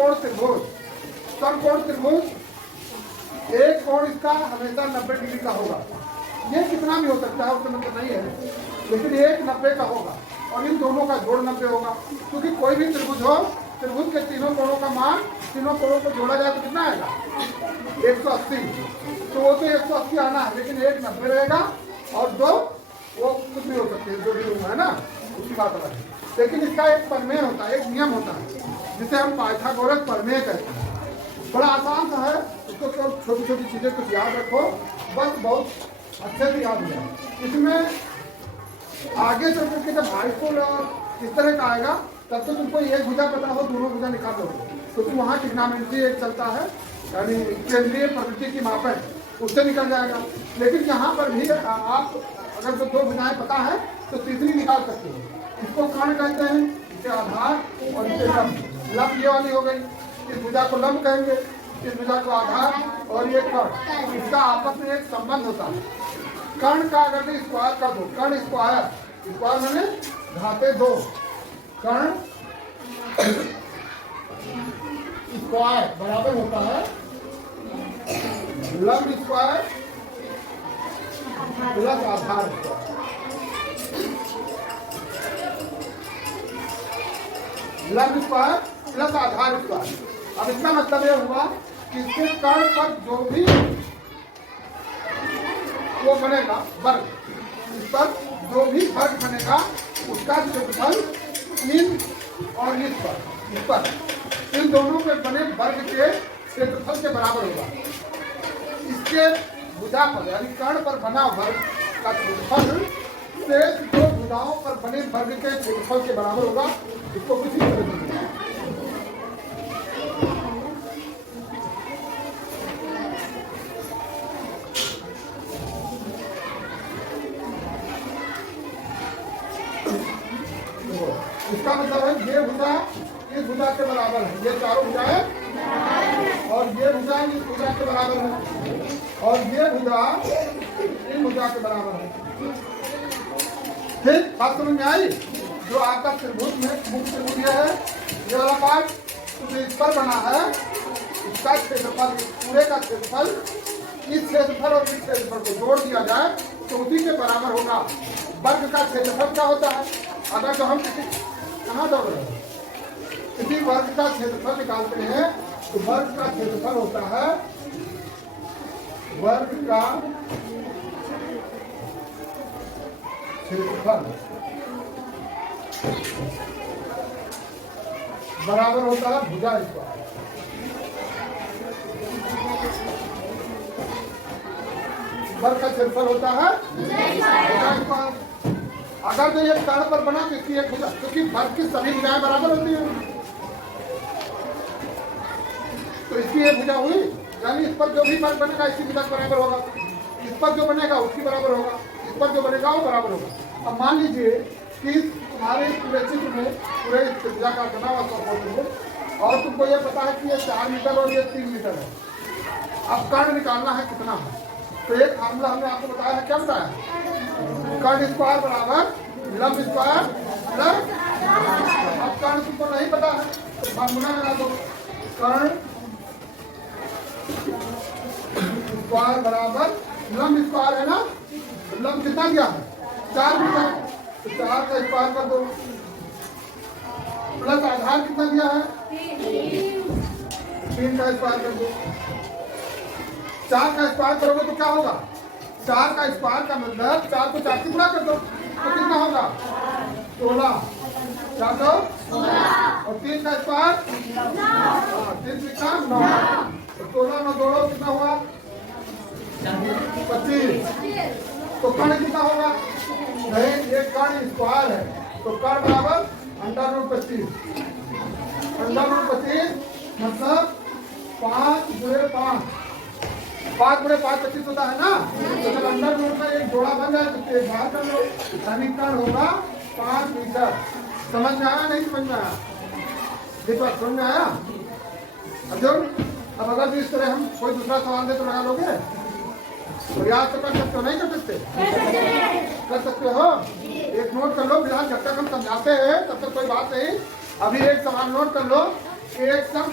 समकोण त्रिभुज, समकोण त्रिभुज एक कोण इसका हमेशा 90 डिग्री का होगा। ये कितना भी हो सकता है उसका मतलब नहीं है, लेकिन एक 90 का होगा और इन दोनों का जोड़ 90 होगा। क्योंकि कोई भी त्रिभुज हो, त्रिभुज के तीनों कोणों का मान, तीनों कोणों को जोड़ा जाए तो कितना आएगा? 180। तो वो तो 180 आना है, लेकिन एक 90 रहेगा और दो वो कुछ भी हो सकते हैं, जो भी है ना, उसकी बात अलग है। लेकिन इसका एक प्रमेय होता है, एक नियम होता है, जिसे हम पाइथागोरस प्रमेय कहते हैं। बड़ा आसान सा है, उसको केवल छोटी छोटी चीजें कुछ याद रखो, बस बहुत अच्छे से याद हो जाए। इसमें आगे चल करके जब हाई स्कूल इस तरह का आएगा तब तो तुमको एक भुजा पता हो, दोनों भुजा निकाल दो, तो तुम वहाँ ट्रिग्नोमेट्री एक चलता है, यानी केंद्रीय प्रवृत्ति की मापन, उससे निकल जाएगा। लेकिन यहाँ पर भी आप अगर जो दो भुजाएं पता है तो तीसरी निकाल सकते हो। इसको कर्ण कहते हैं, इसे आधार और इसे लंब। लंब ये वाली हो गई, इस भुजा को लंब कहेंगे, इस भुजा को आधार और ये कर्ण। इसका आपस में एक संबंध होता है। कर्ण का अगर स्क्वायर कर दो, कर्ण स्क्वायर, स्क्वायर मैंने घाते 2, कर्ण स्क्वायर बराबर होता है लंब स्क्वायर प्लस आधार स्क्वायर। लंब स्क्वायर प्लस आधार स्क्वायर। अब इसका मतलब यह हुआ कि इसके कर्ण पर जो भी वो बनेगा वर्ग, इस पर जो भी वर्ग बनेगा उसका क्षेत्रफल इन और इस पर इन दोनों में बने वर्ग के क्षेत्रफल के बराबर होगा। इसके भुजा पर यानी कर्ण पर बना वर्ग का क्षेत्रफल शेष दो भुजाओं पर बने वर्ग के क्षेत्रफल के बराबर होगा। इसको कुछ ही तरह से इसका मतलब है ये भुजा इस भुजा के बराबर है, ये चारों भुजाएं, और ये भुजा इस भुजा के बराबर है, और ये भुजा इन भुजा के बराबर है। ठीक बात समझ में आई? जो आपका त्रिभुज में मुख्य त्रिभुज ये है, ये वाला पार्ट जो इस पर बना है, इसका क्षेत्रफल, पूरे का क्षेत्रफल इस क्षेत्रफल और इस क्षेत्रफल को जोड़ दिया जाए तो उसी के बराबर होगा। वर्ग का क्षेत्रफल क्या होता है? अगर जो हम किसी कहाँ दौड़ रहे हैं, किसी वर्ग का क्षेत्रफल निकालते हैं तो वर्ग का क्षेत्रफल होता है वर्ग का क्षेत्रफल बराबर होता है भुजा स्क्वायर। वर्ग का क्षेत्रफल होता है भुजा स्क्वायर। अगर जो ये कर्ण पर बना तो इसकी एक भुजा, क्योंकि वर्ग की सभी भुजाएं बराबर होती हैं, तो इसकी एक भुजा हुई, यानी इस पर जो भी वर्ग बनेगा इसकी भुजा बराबर होगा, इस पर जो बनेगा उसकी बराबर होगा, इस पर जो बनेगा वो बराबर होगा। अब मान लीजिए कि तुम्हारे पूरे चित्र में पूरे भुजा का बना हुआ सपोर्ट और तुमको ये पता है कि ये 4 मीटर और ये 3 मीटर है। अब कर्ण निकालना है कितना है, तो एक फार्मूला हमने आपको बताया है, क्या बताया? कर्ण स्क्वायर बराबर लंब स्क्वायर प्लस। अब कर्ण तुमको नहीं पता है तो फार्मूला लगा दो, कर्ण स्क्वायर बराबर लंब स्क्वायर है ना, लंब कितना दिया है? 4 मीटर, तो 4 का स्क्वायर कर दो, प्लस आधार कितना दिया है? 3 का स्क्वायर कर दो। 4 का स्क्वायर करोगे तो क्या होगा? 4 का स्क्वायर का मतलब 4 को 4 से गुणा कर दो तो कितना होगा? 16। 4 दो और 3 का स्क्वायर 3 कितना 9, 16 9 जोड़ो कितना हुआ? 25। तो कर्ण कितना होगा? नहीं, ये कर्ण स्क्वायर है तो कर्ण बराबर √25। √25 मतलब 5 × 5, 5 × 5 25 होता है ना। तो जब अंडर रूट का एक जोड़ा बन जाए तो एक बाहर कर लो, समीकरण होगा 5 मीटर। समझ में आया? नहीं समझ में आया? देखो समझ में आया? अब अगर इस तरह हम कोई दूसरा सवाल दे तो लगा लोगे? प्रयास तो कर सकते हो, नहीं कर सकते? कर सकते हो। एक नोट कर लो, फिलहाल जब तक हम समझाते हैं तब तक कोई बात नहीं। अभी एक सवाल नोट कर लो, एक सम